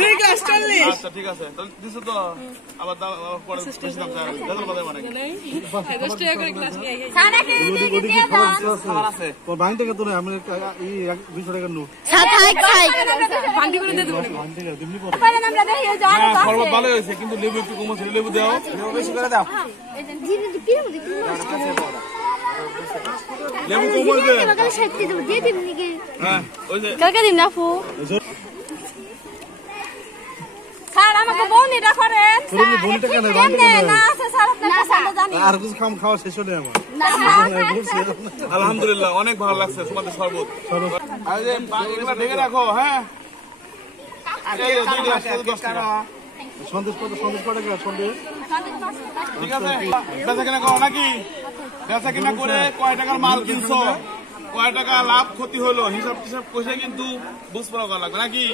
2 glass 40 আচ্ছা ঠিক আছে তাহলে দিছো তো আবার পরে বেশি দাম চাই দাদা বাজার মানে 10 টাকা করে গ্লাস নিয়ে আই সারা কে দিয়ে দাও আছে তো বাইন থেকে তো আমি এই 200 টাকা নোট বান্ডি করে দিয়ে দেব বান্ডি দিমনি পড়ে পারেন আমরা দেখি যে আরো আছে শরবত ভালো হয়েছে কিন্তু লেবু একটু কম আছে লেবু দাও লেবু বেশি করে দাও এই যে জিরে দি পিরে মধ্যে কি লেবু কম হয়েছে বাগান সাইতে দেব দিয়ে দিন নাকি হ্যাঁ ওই যে কালকে দিন না ফু স্যার আমাকে বউনিটা করেন তুমি বউনিটা কেন বান্ডি না আছে স্যার আপনার পছন্দ জানি আর কিছু খাওয়া শেষ হলো আমার না আলহামদুলিল্লাহ অনেক ভালো লাগছে তোমাদের শরবত আর যে এগুলা ঢেকে রাখো হ্যাঁ এই 2 গ্লাস 10 টাকা সন্দেশ কত টাকা সন্দেশ ঠিক আছে বেচা কেনা করো নাকি বেচা কেনা করে কয় টাকার মাল কিনছো কয় টাকা লাভ ক্ষতি হলো হিসাব টিসাব কষে কিন্তু বুঝ পড়া লাগবে নাকি